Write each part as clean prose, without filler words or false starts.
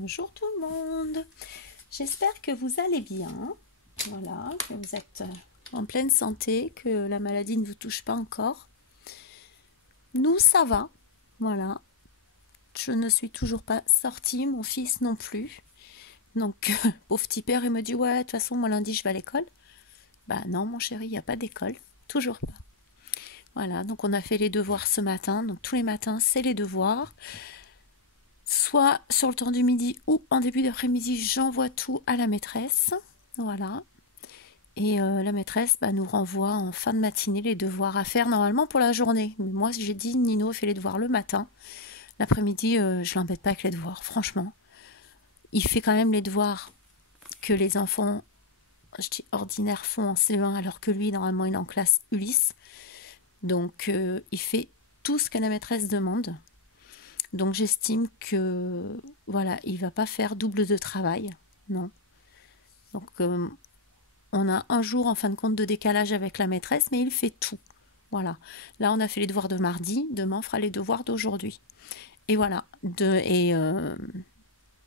Bonjour tout le monde. J'espère que vous allez bien. Voilà, que vous êtes en pleine santé, que la maladie ne vous touche pas encore. Nous, ça va. Voilà. Je ne suis toujours pas sortie, mon fils non plus. Donc, pauvre petit père, il me dit, ouais, de toute façon, moi lundi, je vais à l'école. Bah non, mon chéri, il n'y a pas d'école. Toujours pas. Voilà, donc on a fait les devoirs ce matin. Donc tous les matins, c'est les devoirs. Soit sur le temps du midi ou en début d'après-midi, j'envoie tout à la maîtresse. Voilà. Et la maîtresse nous renvoie en fin de matinée les devoirs à faire normalement pour la journée. Mais moi, j'ai dit, Nino fait les devoirs le matin. L'après-midi, je l'embête pas avec les devoirs, franchement. Il fait quand même les devoirs que les enfants, je dis ordinaires, font en CE1, alors que lui, normalement, il est en classe Ulysse. Donc, il fait tout ce que la maîtresse demande. Donc, j'estime que, voilà, il va pas faire double de travail, non. Donc, on a un jour, en fin de compte, de décalage avec la maîtresse, mais il fait tout. Voilà. Là, on a fait les devoirs de mardi. Demain, on fera les devoirs d'aujourd'hui. Et voilà. Donc,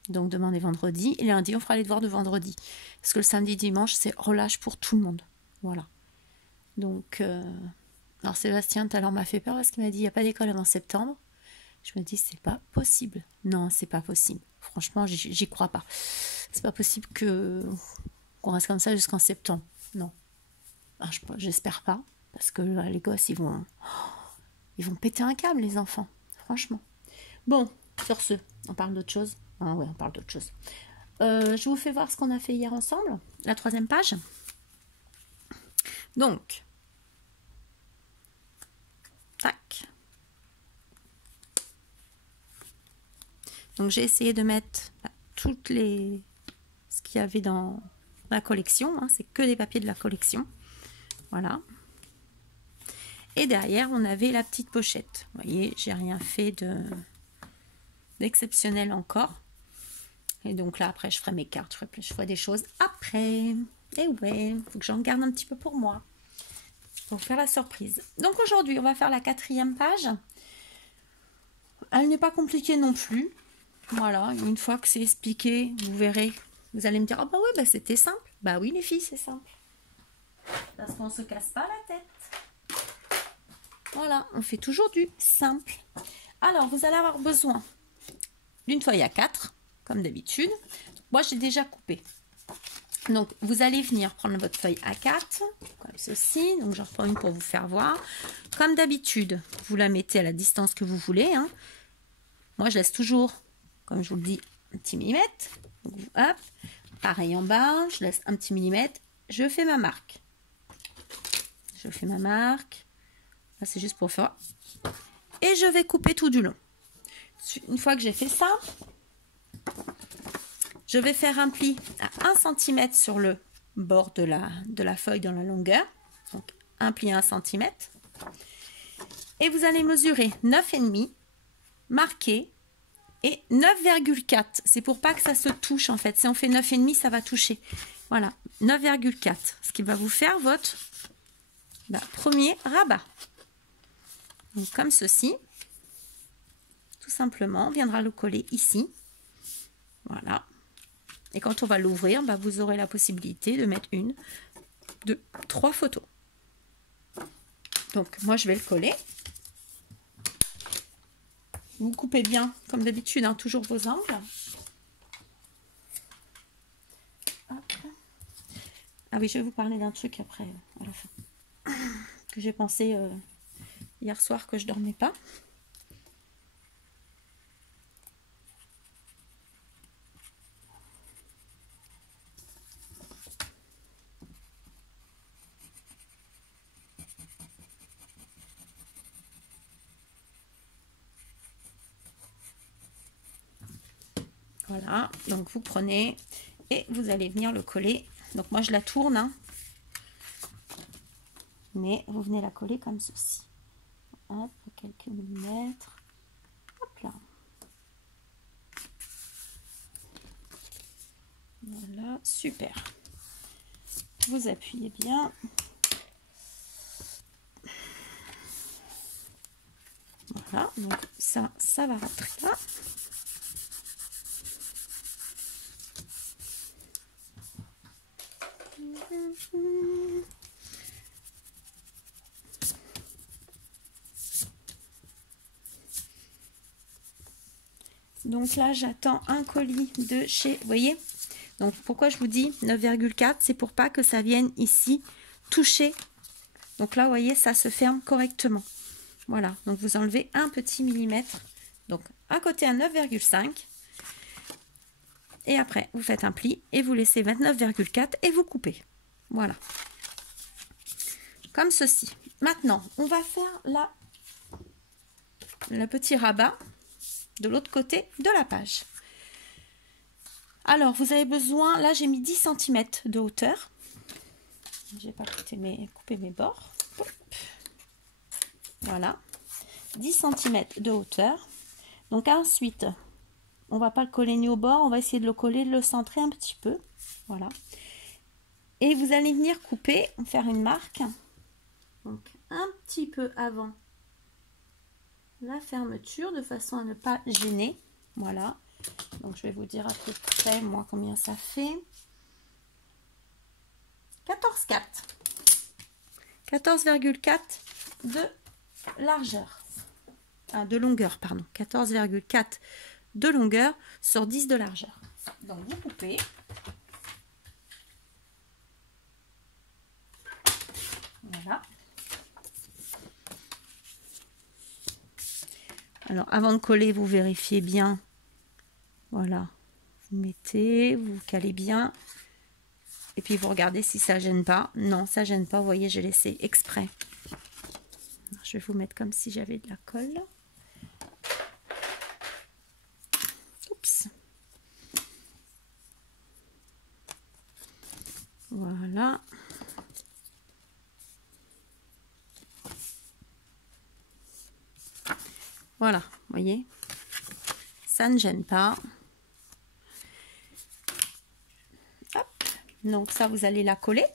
demain, on est vendredi. Et lundi, on fera les devoirs de vendredi. Parce que le samedi, dimanche, c'est relâche pour tout le monde. Voilà. Donc, alors Sébastien, tout à l'heure, m'a fait peur parce qu'il m'a dit, il n'y a pas d'école avant septembre. Je me dis, c'est pas possible. Non, c'est pas possible. Franchement, j'y crois pas. C'est pas possible qu'on reste comme ça jusqu'en septembre. Non. Enfin, j'espère pas. Parce que les gosses, ils vont péter un câble, les enfants. Franchement. Bon, sur ce, on parle d'autre chose. Ah ouais, on parle d'autre chose. Je vous fais voir ce qu'on a fait hier ensemble. La 3e page. Donc, tac. Donc, j'ai essayé de mettre toutes ce qu'il y avait dans la collection. Hein. C'est que des papiers de la collection. Voilà. Et derrière, on avait la petite pochette. Vous voyez, j'ai rien fait d'exceptionnel encore. Et donc là, après, je ferai mes cartes. Je ferai des choses après. Et ouais, il faut que j'en garde un petit peu pour moi. Pour faire la surprise. Donc aujourd'hui, on va faire la 4e page. Elle n'est pas compliquée non plus. Voilà, une fois que c'est expliqué, vous verrez. Vous allez me dire, oh bah ouais, c'était simple. Bah oui, les filles, c'est simple. Parce qu'on ne se casse pas la tête. Voilà, on fait toujours du simple. Alors, vous allez avoir besoin d'une feuille A4, comme d'habitude. Moi, j'ai déjà coupé. Donc, vous allez venir prendre votre feuille A4, comme ceci. Donc, j'en reprends une pour vous faire voir. Comme d'habitude, vous la mettez à la distance que vous voulez. Hein. Moi, je laisse toujours, comme je vous le dis, un petit millimètre. Donc, hop, pareil en bas, je laisse un petit millimètre. Je fais ma marque. Je fais ma marque. Là, c'est juste pour faire. Et je vais couper tout du long. Une fois que j'ai fait ça, je vais faire un pli à 1 cm sur le bord de la feuille dans la longueur. Donc, un pli à 1 cm. Et vous allez mesurer 9,5, marquer, et 9,4. C'est pour pas que ça se touche, en fait. Si on fait 9,5, ça va toucher. Voilà, 9,4. Ce qui va vous faire votre premier rabat. Donc, comme ceci. Tout simplement, on viendra le coller ici. Voilà. Et quand on va l'ouvrir, vous aurez la possibilité de mettre 1, 2, 3 photos. Donc, moi, je vais le coller. Vous coupez bien, comme d'habitude, hein, toujours vos angles. Hop. Ah oui, je vais vous parler d'un truc après, à la fin. Que j'ai pensé hier soir que je dormais pas. Voilà, donc vous prenez et vous allez venir le coller. Donc moi je la tourne, hein, mais vous venez la coller comme ceci. Hop, quelques millimètres. Hop là. Voilà, super. Vous appuyez bien. Voilà, donc ça va rentrer là. Donc là, j'attends un colis de chez... Vous voyez? Donc pourquoi je vous dis 9,4? C'est pour pas que ça vienne ici toucher. Donc là, vous voyez, ça se ferme correctement. Voilà. Donc vous enlevez un petit millimètre. Donc à côté à 9,5. Et après, vous faites un pli et vous laissez 29,4 et vous coupez. Voilà. Comme ceci. Maintenant, on va faire le petit rabat de l'autre côté de la page. Alors, vous avez besoin, là j'ai mis 10 cm de hauteur. Je n'ai pas coupé mes bords. Hop. Voilà. 10 cm de hauteur. Donc ensuite, on va pas le coller ni au bord, on va essayer de le coller, de le centrer un petit peu. Voilà. Et vous allez venir couper, faire une marque. Donc un petit peu avant la fermeture, de façon à ne pas gêner. Voilà. Donc je vais vous dire à peu près, moi, combien ça fait. 14,4. 14,4 de largeur. De longueur, pardon. 14,4 de longueur sur 10 de largeur. Donc vous coupez. Voilà. Alors avant de coller, vous vérifiez bien. Voilà. Vous mettez, vous calez bien. Et puis vous regardez si ça gêne pas. Non, ça gêne pas. Vous voyez, j'ai laissé exprès. Alors, je vais vous mettre comme si j'avais de la colle. Oups. Voilà. Voilà, vous voyez, ça ne gêne pas. Hop. Donc ça, vous allez la coller.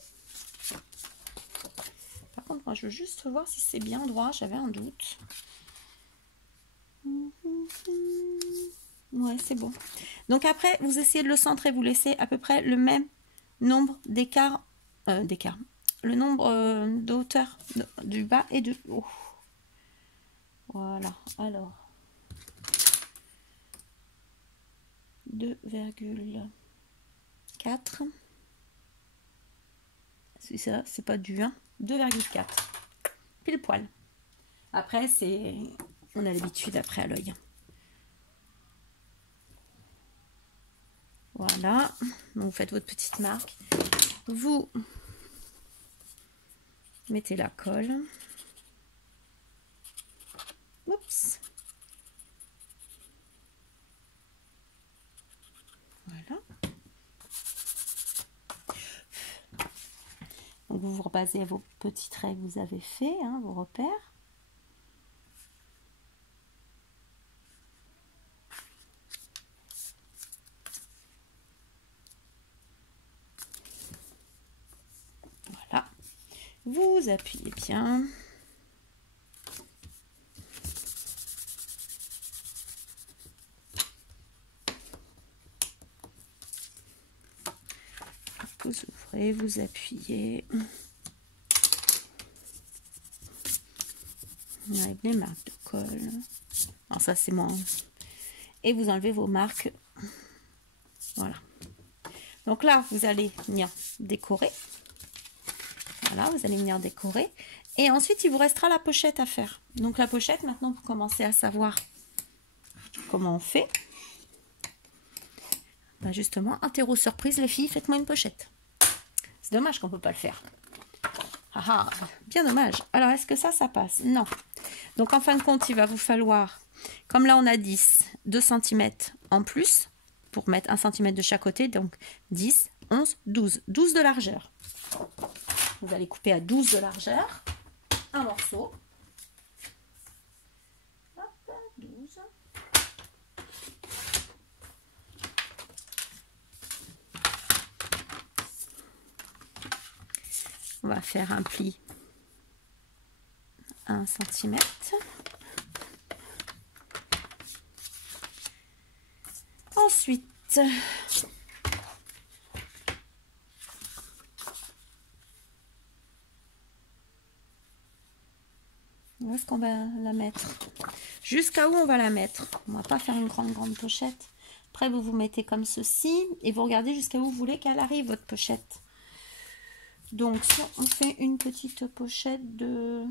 Par contre, moi, je veux juste voir si c'est bien droit. J'avais un doute. Ouais, c'est bon. Donc après, vous essayez de le centrer. Vous laissez à peu près le même nombre d'écarts. Le nombre de hauteur du bas et du haut. Voilà, alors 2,4. C'est ça, c'est pas du 1, 2,4. Pile poil. Après, on a l'habitude après à l'œil. Voilà, donc vous faites votre petite marque. Vous mettez la colle. Oups. Voilà. Donc vous vous rebasez à vos petits traits que vous avez fait, hein, vos repères. Voilà. Vous appuyez bien. Vous ouvrez, vous appuyez. Avec les marques de colle. Alors ça c'est moi. Et vous enlevez vos marques. Voilà. Donc là, vous allez venir décorer. Voilà, vous allez venir décorer. Et ensuite, il vous restera la pochette à faire. Donc la pochette, maintenant, vous commencez à savoir comment on fait. Ben justement, interro surprise, les filles, faites-moi une pochette. C'est dommage qu'on ne peut pas le faire. Ah, bien dommage. Alors, est-ce que ça passe? Non. Donc, en fin de compte, il va vous falloir, comme là, on a 10, 2 cm en plus, pour mettre 1 cm de chaque côté. Donc, 10, 11, 12. 12 de largeur. Vous allez couper à 12 de largeur. Un morceau. Hop, 12. On va faire un pli 1 cm. Ensuite, où est-ce qu'on va la mettre? jusqu'à où on va la mettre. On va pas faire une grande pochette. Après, vous vous mettez comme ceci et vous regardez jusqu'à où vous voulez qu'elle arrive, votre pochette. Donc, si on fait une petite pochette de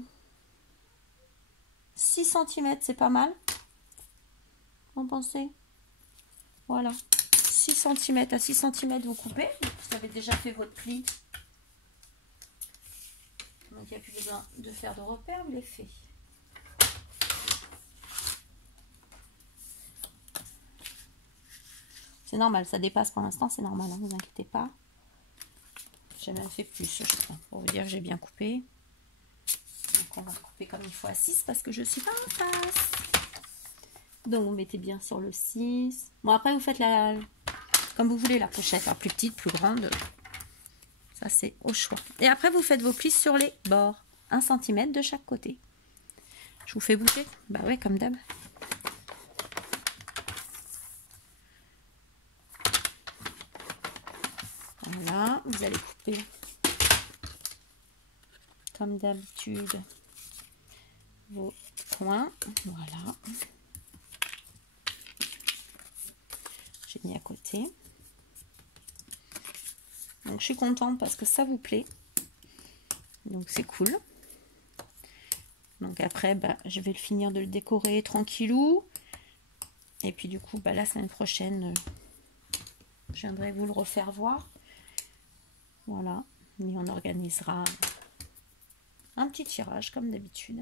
6 cm, c'est pas mal. Vous pensez? Voilà. 6 cm à 6 cm, vous coupez. Vous avez déjà fait votre pli. Donc, il n'y a plus besoin de faire de repères, vous les faites. C'est normal, ça dépasse pour l'instant, c'est normal, hein, ne vous inquiétez pas. J'ai même fait plus, je crois, pour vous dire que j'ai bien coupé. Donc on va couper comme il faut à 6 parce que je suis pas en face. Donc vous mettez bien sur le 6. Bon, après vous faites comme vous voulez la pochette, hein, plus petite, plus grande. Ça c'est au choix. Et après vous faites vos plis sur les bords, 1 cm de chaque côté. Je vous fais bouger? Bah ouais, comme d'hab. Voilà, vous allez couper comme d'habitude vos coins. Voilà. J'ai mis à côté. Donc je suis contente parce que ça vous plaît. Donc c'est cool. Donc après, bah, je vais le finir de le décorer tranquillou. Et puis du coup, bah, la semaine prochaine, je viendrai vous le refaire voir. Voilà. Et on organisera un petit tirage comme d'habitude.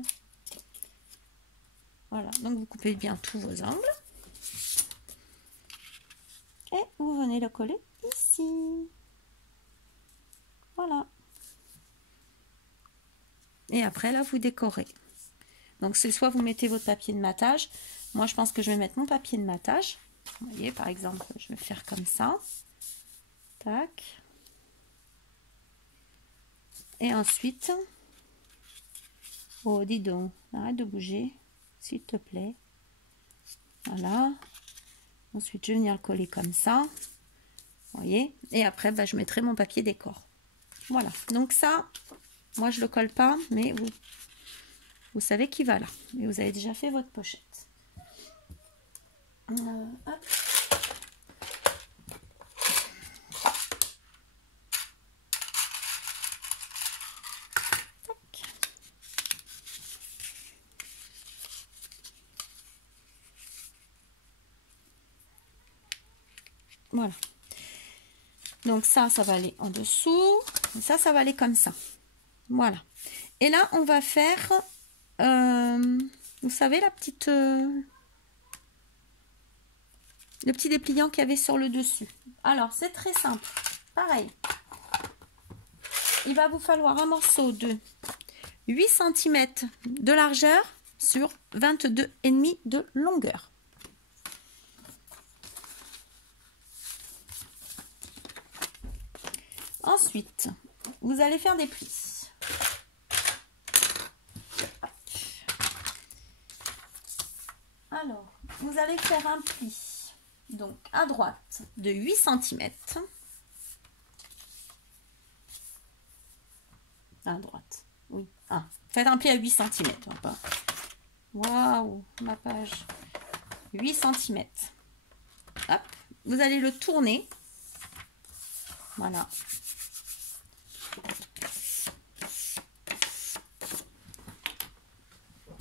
Voilà. Donc vous coupez bien tous vos angles. Et vous venez le coller ici. Voilà. Et après, là, vous décorez. Donc, c'est soit vous mettez votre papier de matage. Moi, je pense que je vais mettre mon papier de matage. Vous voyez, par exemple, je vais faire comme ça. Tac. Et ensuite, oh, dis donc, arrête de bouger, s'il te plaît. Voilà. Ensuite, je vais venir le coller comme ça. Vous voyez. Et après, bah, je mettrai mon papier décor. Voilà. Donc ça, moi, je le colle pas, mais vous savez qu'il va là. Et vous avez déjà fait votre pochette. Hop. Voilà. Donc ça va aller en dessous. Et ça va aller comme ça. Voilà. Et là, on va faire, vous savez, la petite, le petit dépliant qu'il y avait sur le dessus. Alors, c'est très simple. Pareil. Il va vous falloir un morceau de 8 cm de largeur sur 22,5 de longueur. Ensuite, vous allez faire des plis. Alors, vous allez faire un pli, donc à droite, de 8 cm. À droite, oui. Ah, faites un pli à 8 cm. Waouh, ma page. 8 cm. Hop, vous allez le tourner. Voilà.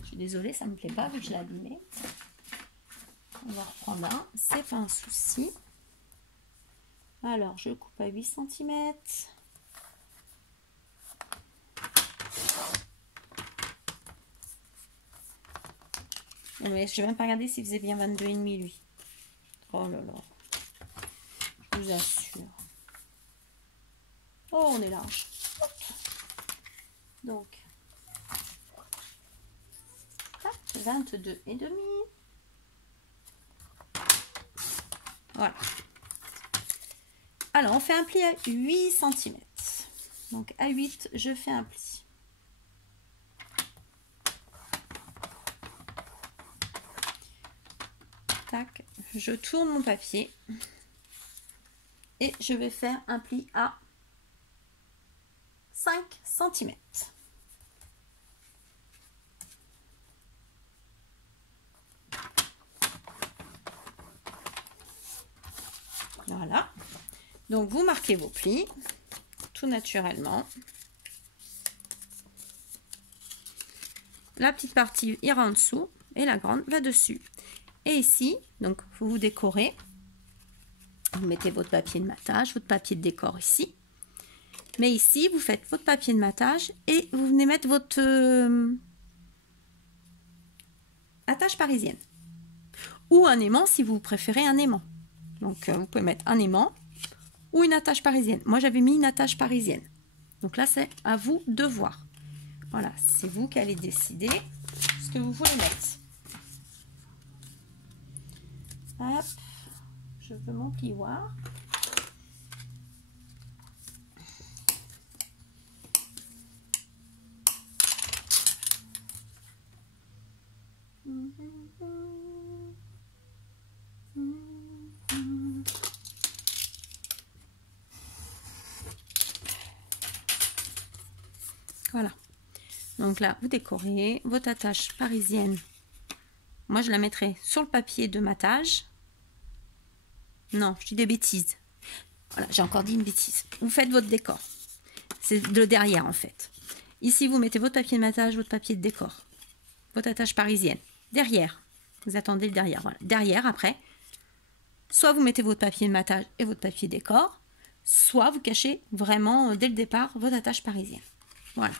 Je suis désolée, ça ne me plaît pas vu que je l'ai abîmé. On va reprendre un, c'est pas un souci. Alors, je coupe à 8 cm. Mais je vais même pas regarder s'il faisait bien 22,5 lui. Oh là là. Je vous assure. Oh, on est large. Donc, 22,5. Voilà. Alors, on fait un pli à 8 cm. Donc, à 8, je fais un pli. Tac, je tourne mon papier. Et je vais faire un pli à 5 cm. Voilà. Donc, vous marquez vos plis, tout naturellement. La petite partie ira en dessous et la grande va dessus. Et ici, donc, vous décorez. Vous mettez votre papier de matage, votre papier de décor ici. Mais ici, vous faites votre papier de matage et vous venez mettre votre attache parisienne. Ou un aimant si vous préférez un aimant. Donc, vous pouvez mettre un aimant ou une attache parisienne. Moi, j'avais mis une attache parisienne. Donc là, c'est à vous de voir. Voilà, c'est vous qui allez décider ce que vous voulez mettre. Hop, je veux mon plioir. Voilà. Donc là, vous décorez votre attache parisienne. Moi, je la mettrai sur le papier de matage. Non, je dis des bêtises. Voilà, j'ai encore dit une bêtise. Vous faites votre décor. C'est le derrière, en fait. Ici, vous mettez votre papier de matage, votre papier de décor. Votre attache parisienne. Derrière. Vous attendez le derrière. Voilà. Derrière, après, soit vous mettez votre papier de matage et votre papier décor, soit vous cachez vraiment, dès le départ, votre attache parisienne. Voilà.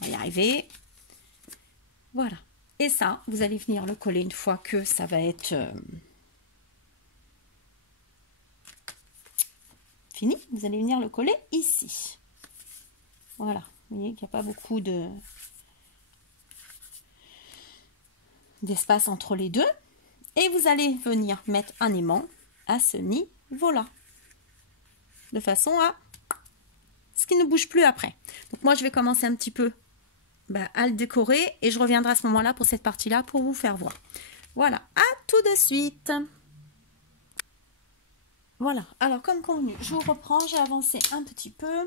On va y arriver. Voilà. Et ça, vous allez venir le coller une fois que ça va être fini. Vous allez venir le coller ici. Voilà. Vous voyez qu'il n'y a pas beaucoup d'espace entre les deux. Et vous allez venir mettre un aimant à ce niveau-là. De façon à ce qui ne bouge plus après. Donc moi, je vais commencer un petit peu à le décorer et je reviendrai à ce moment-là pour cette partie-là pour vous faire voir. Voilà, à tout de suite. Voilà, alors comme convenu, je vous reprends, j'ai avancé un petit peu.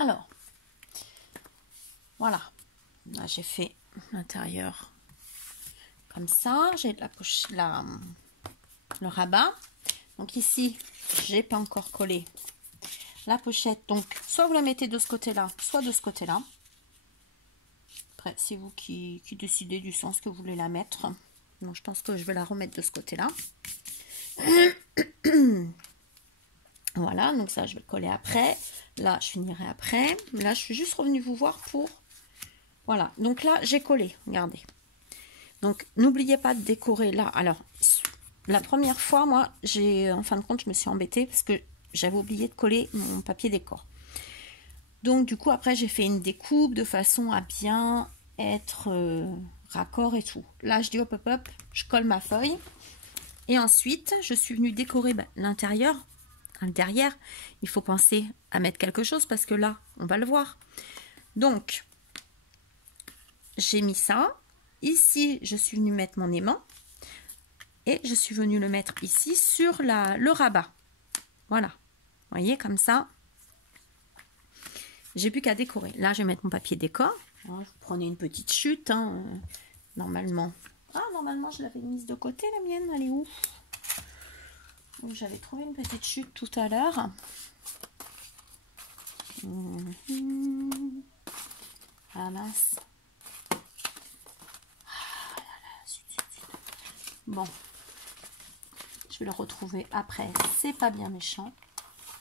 Alors, voilà, là j'ai fait l'intérieur comme ça, j'ai la poche, le rabat. Donc ici, j'ai pas encore collé la pochette, donc soit vous la mettez de ce côté-là, soit de ce côté-là. Après, c'est vous qui décidez du sens que vous voulez la mettre. Donc, je pense que je vais la remettre de ce côté-là. Voilà, donc ça, je vais le coller après. Là, je finirai après. Là, je suis juste revenue vous voir pour... Voilà, donc là, j'ai collé, regardez. Donc, n'oubliez pas de décorer là. Alors, la première fois, moi, en fin de compte, je me suis embêtée parce que j'avais oublié de coller mon papier décor. Donc, du coup, après, j'ai fait une découpe de façon à bien être raccord et tout. Là, je dis hop, hop, hop, je colle ma feuille. Et ensuite, je suis venue décorer l'intérieur, le derrière. Il faut penser à mettre quelque chose parce que là, on va le voir. Donc, j'ai mis ça. Ici, je suis venue mettre mon aimant. Et je suis venue le mettre ici sur le rabat. Voilà. Vous voyez, comme ça. J'ai plus qu'à décorer. Là, je vais mettre mon papier décor. Alors, vous prenez une petite chute. Hein, normalement. Ah, normalement, je l'avais mise de côté, la mienne. Elle est où? J'avais trouvé une petite chute tout à l'heure. Ah, mince. Bon. Je vais le retrouver après. C'est pas bien méchant.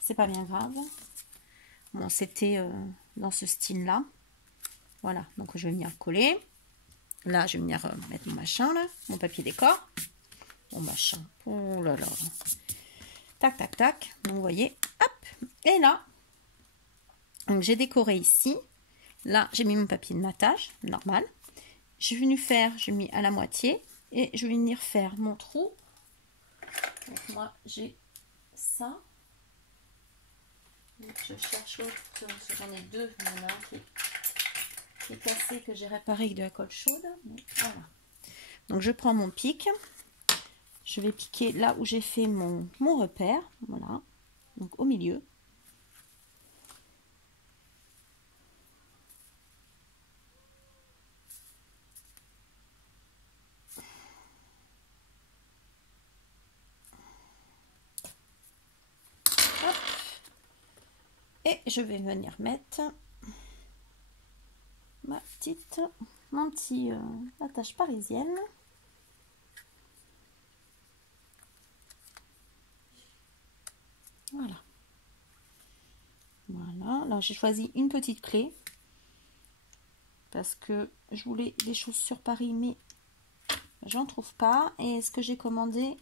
C'est pas bien grave. Bon, c'était dans ce style-là. Voilà, donc je vais venir coller. Là, je vais venir mettre mon machin, là, mon papier décor. Mon machin. Oh là là. Tac, tac, tac. Donc, vous voyez, hop. Et là, donc j'ai décoré ici. Là, j'ai mis mon papier de matage, normal. Je suis venue faire, j'ai mis à la moitié. Et je vais venir faire mon trou. Donc, moi, j'ai ça. Donc, je cherche l'autre, j'en ai deux, il y en a un qui est cassé, que j'ai réparé avec de la colle chaude. Donc, voilà. Donc je prends mon pic, je vais piquer là où j'ai fait mon repère, voilà, donc au milieu. Et je vais venir mettre mon petit attache parisienne. Voilà. Voilà. Là, j'ai choisi une petite clé parce que je voulais des choses sur Paris, mais j'en trouve pas. Et ce que j'ai commandé,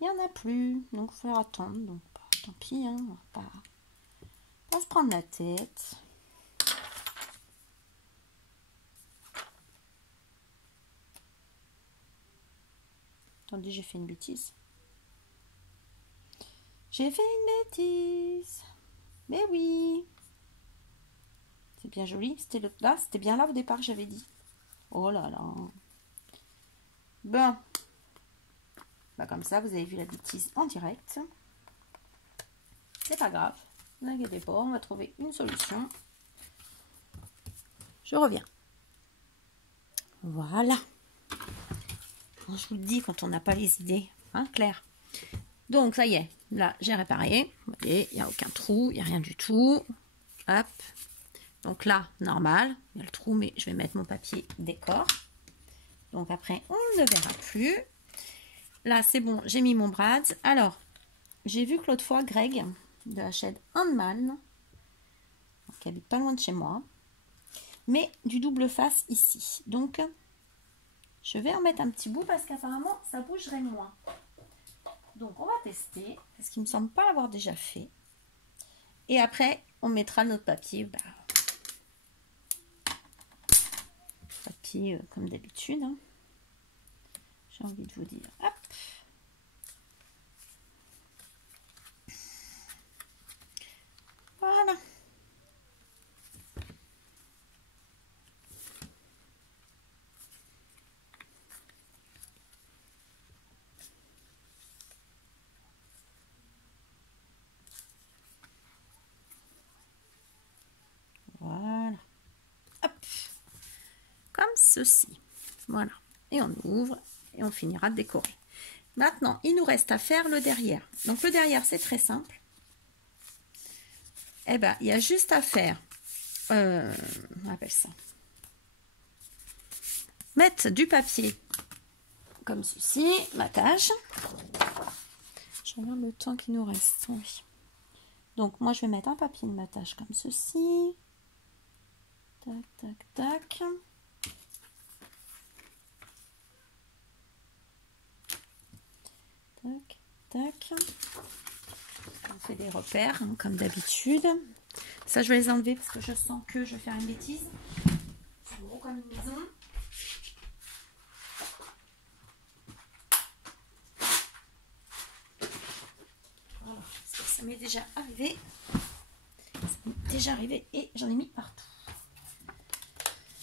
il n'y en a plus. Donc, il faut attendre. Donc, tant pis, hein, on va pas se prendre la tête. Attendez, j'ai fait une bêtise. J'ai fait une bêtise. Mais oui. C'est bien joli. C'était là, c'était bien là au départ, j'avais dit. Oh là là. Bon. Bah comme ça, vous avez vu la bêtise en direct. C'est pas grave. Ne vous inquiétez pas, on va trouver une solution. Je reviens. Voilà. Je vous le dis quand on n'a pas les idées. Hein, Claire? Donc, ça y est. Là, j'ai réparé. Vous voyez, il n'y a aucun trou. Il n'y a rien du tout. Hop. Donc là, normal. Il y a le trou, mais je vais mettre mon papier décor. Donc après, on ne verra plus. Là, c'est bon. J'ai mis mon brad. Alors, j'ai vu que l'autre fois, Greg, de la chaîne Handman, qui habite pas loin de chez moi, mais du double face ici. Donc, je vais en mettre un petit bout parce qu'apparemment, ça bougerait moins. Donc, on va tester parce qu'il me semble pas l'avoir déjà fait. Et après, on mettra notre papier, papier comme d'habitude. Hein. J'ai envie de vous dire. Hop. Voilà. Voilà. Hop. Comme ceci. Voilà. Et on ouvre et on finira de décorer. Maintenant, il nous reste à faire le derrière. Donc le derrière, c'est très simple. Eh ben, il y a juste à faire, on appelle ça, mettre du papier comme ceci, matage. Je regarde le temps qui nous reste. Oui. Donc moi, je vais mettre un papier de matage comme ceci. Tac, tac, tac. Tac, tac. On fait des repères, hein, comme d'habitude. Ça, je vais les enlever parce que je sens que je vais faire une bêtise. C'est gros comme une maison. Voilà, parce que ça m'est déjà arrivé. Ça m'est déjà arrivé et j'en ai mis partout.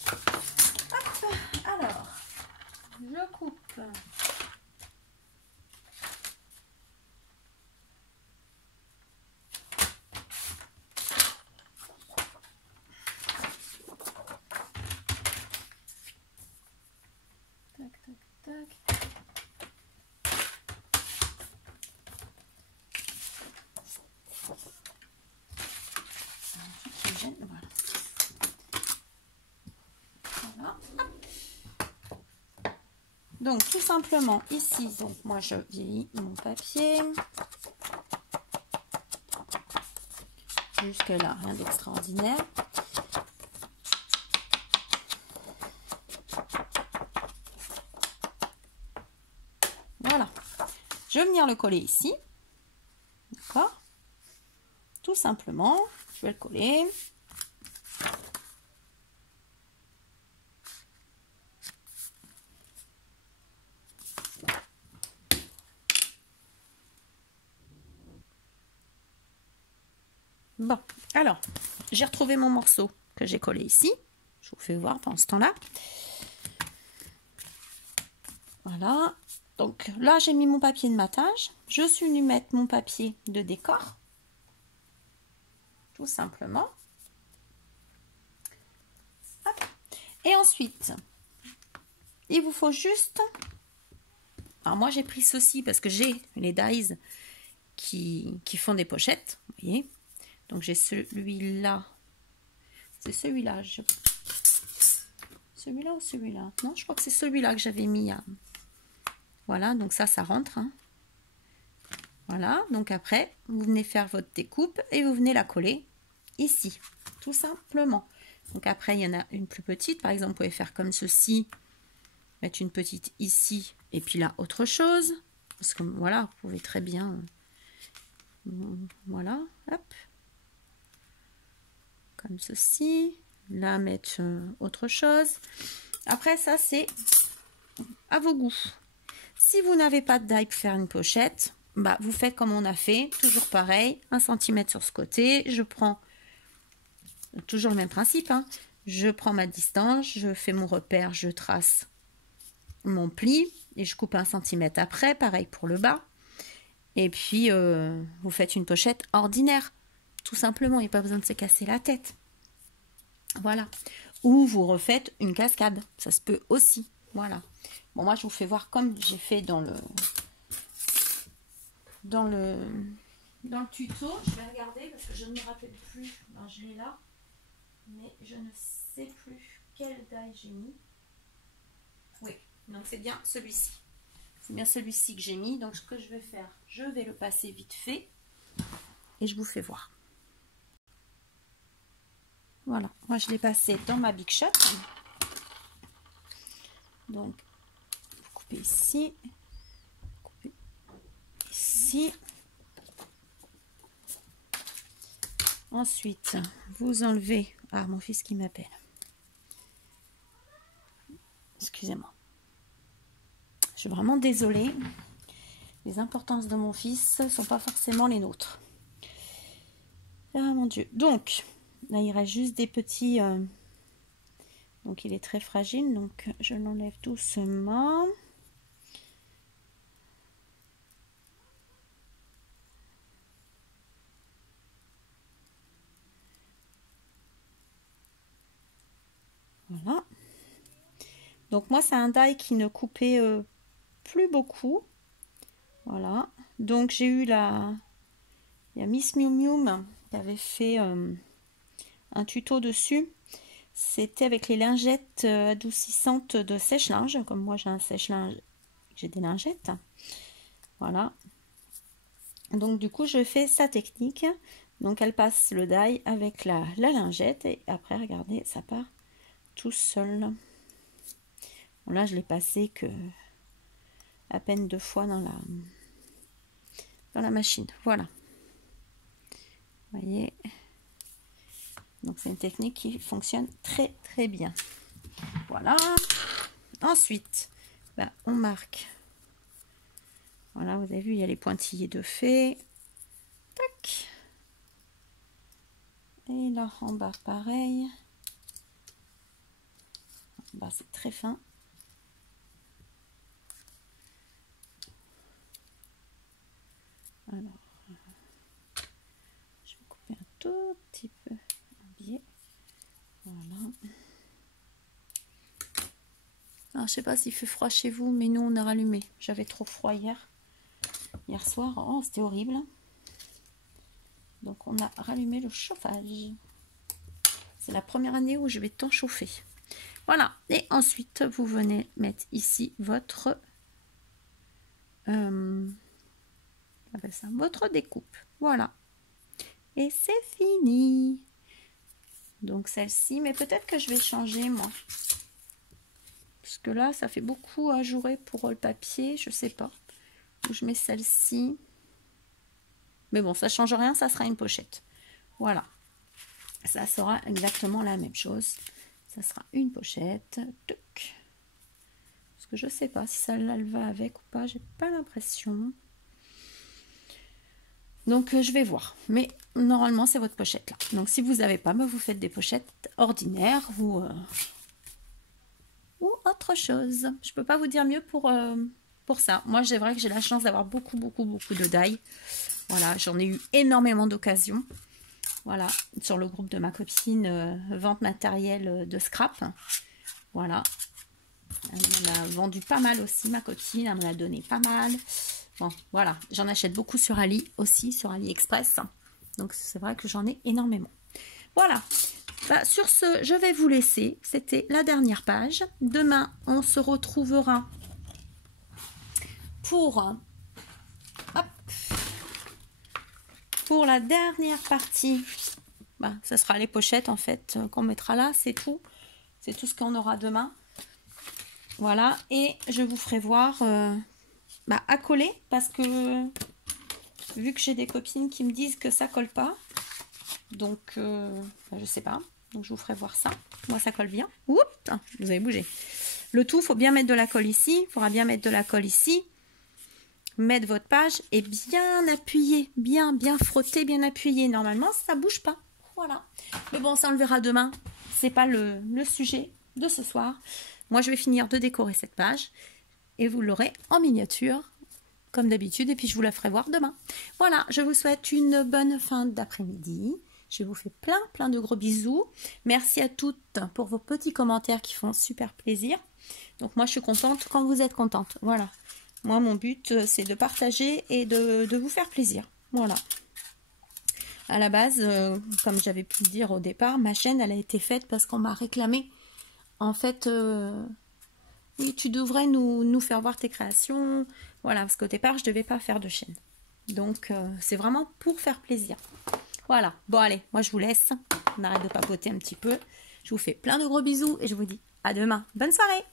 Hop, alors, je coupe. Donc tout simplement ici, donc moi je vieillis mon papier. Jusque là, rien d'extraordinaire. Voilà. Je vais venir le coller ici. D'accord? Tout simplement, je vais le coller. Bon, alors, j'ai retrouvé mon morceau que j'ai collé ici. Je vous fais voir pendant ce temps-là. Voilà. Donc là, j'ai mis mon papier de matage. Je suis venue mettre mon papier de décor. Tout simplement. Hop. Et ensuite, il vous faut juste... Alors moi, j'ai pris ceci parce que j'ai les dies qui font des pochettes. Vous voyez. Donc j'ai celui-là. C'est celui-là. Celui-là ou celui-là? Non, je crois que c'est celui-là que j'avais mis. Voilà, donc ça rentre. Hein. Voilà, donc après, vous venez faire votre découpe et vous venez la coller ici, tout simplement. Donc après, il y en a une plus petite. Par exemple, vous pouvez faire comme ceci. Mettre une petite ici et puis là, autre chose. Parce que voilà, vous pouvez très bien... voilà, hop. Comme ceci. Là, mettre autre chose. Après, ça, c'est à vos goûts. Si vous n'avez pas de die pour faire une pochette, bah, vous faites comme on a fait. Toujours pareil, 1 cm sur ce côté. Je prends, toujours le même principe, hein. Je prends ma distance, je fais mon repère, je trace mon pli et je coupe 1 cm après. Pareil pour le bas. Et puis, vous faites une pochette ordinaire. Tout simplement, il n'y a pas besoin de se casser la tête. Voilà. Ou vous refaites une cascade. Ça se peut aussi. Voilà. Bon, moi, je vous fais voir comme j'ai fait dans le tuto. Je vais regarder parce que je ne me rappelle plus. Non, je l'ai là. Mais je ne sais plus quel die j'ai mis. Oui, donc c'est bien celui-ci. C'est bien celui-ci que j'ai mis. Donc, ce que je vais faire, je vais le passer vite fait. Et je vous fais voir. Voilà, moi je l'ai passé dans ma Big Shot. Donc, vous coupez ici, coupez ici. Ensuite, vous enlevez... Ah, mon fils qui m'appelle. Excusez-moi. Je suis vraiment désolée. Les importances de mon fils ne sont pas forcément les nôtres. Ah mon Dieu. Donc... Là, il reste juste des petits... Donc, il est très fragile. Donc, je l'enlève doucement. Voilà. Donc, moi, c'est un die qui ne coupait plus beaucoup. Voilà. Donc, j'ai eu la... Il y a Miss Miu Miu qui avait fait... un tuto dessus, c'était avec les lingettes adoucissantes de sèche-linge, comme moi j'ai un sèche-linge, j'ai des lingettes, voilà. Donc du coup je fais sa technique, donc elle passe le die avec la lingette et après regardez ça part tout seul. Bon, là je l'ai passé que à peine 2 fois dans la machine, voilà. Vous voyez. Donc c'est une technique qui fonctionne très très bien. Voilà. Ensuite, ben, on marque. Voilà, vous avez vu, il y a les pointillés de fait. Tac. Et là en bas, pareil. En bas, c'est très fin. Alors, je vais couper un tout petit peu en biais. Voilà. Alors, je sais pas s'il fait froid chez vous, mais nous, on a rallumé. J'avais trop froid hier soir. Oh, c'était horrible. Donc, on a rallumé le chauffage. C'est la première année où je vais tant chauffer. Voilà. Et ensuite, vous venez mettre ici votre... votre découpe. Voilà. Et c'est fini. Donc, celle-ci. Mais peut-être que je vais changer, moi. Parce que là, ça fait beaucoup à jouer pour le papier. Je sais pas. Où je mets celle-ci. Mais bon, ça change rien. Ça sera une pochette. Voilà. Ça sera exactement la même chose. Ça sera une pochette. Tuc. Parce que je sais pas si ça elle va avec ou pas. J'ai pas l'impression. Donc, je vais voir. Mais normalement, c'est votre pochette là. Donc, si vous n'avez pas, bah, vous faites des pochettes ordinaires ou autre chose. Je peux pas vous dire mieux pour ça. Moi, c'est vrai que j'ai la chance d'avoir beaucoup de die. Voilà, j'en ai eu énormément d'occasions. Voilà, sur le groupe de ma copine, vente matérielle de scrap. Voilà. Elle m'en a vendu pas mal aussi, ma copine. Elle m'en a donné pas mal. Bon, voilà. J'en achète beaucoup sur Ali aussi, sur AliExpress. Donc c'est vrai que j'en ai énormément. Voilà. Bah, sur ce, je vais vous laisser. C'était la dernière page. Demain, on se retrouvera pour la dernière partie. Bah, ce sera les pochettes en fait qu'on mettra là. C'est tout. C'est tout ce qu'on aura demain. Voilà. Et je vous ferai voir à coller parce que vu que j'ai des copines qui me disent que ça colle pas. Donc, je sais pas. Donc, je vous ferai voir ça. Moi, ça colle bien. Oups, vous avez bougé. Le tout, il faut bien mettre de la colle ici. Il faudra bien mettre de la colle ici. Mettre votre page et bien appuyer. Bien frotter, bien appuyer. Normalement, ça bouge pas. Voilà. Mais bon, ça, on le verra demain. C'est pas le sujet de ce soir. Moi, je vais finir de décorer cette page. Et vous l'aurez en miniature, comme d'habitude. Et puis, je vous la ferai voir demain. Voilà, je vous souhaite une bonne fin d'après-midi. Je vous fais plein de gros bisous. Merci à toutes pour vos petits commentaires qui font super plaisir. Donc moi je suis contente quand vous êtes contente. Voilà. Moi mon but c'est de partager et de vous faire plaisir. Voilà. À la base, comme j'avais pu le dire au départ, ma chaîne elle a été faite parce qu'on m'a réclamé. En fait, oui tu devrais nous faire voir tes créations. Voilà, parce qu'au départ je devais pas faire de chaîne. Donc c'est vraiment pour faire plaisir. Voilà, bon allez, moi je vous laisse, on arrête de papoter un petit peu. Je vous fais plein de gros bisous et je vous dis à demain. Bonne soirée!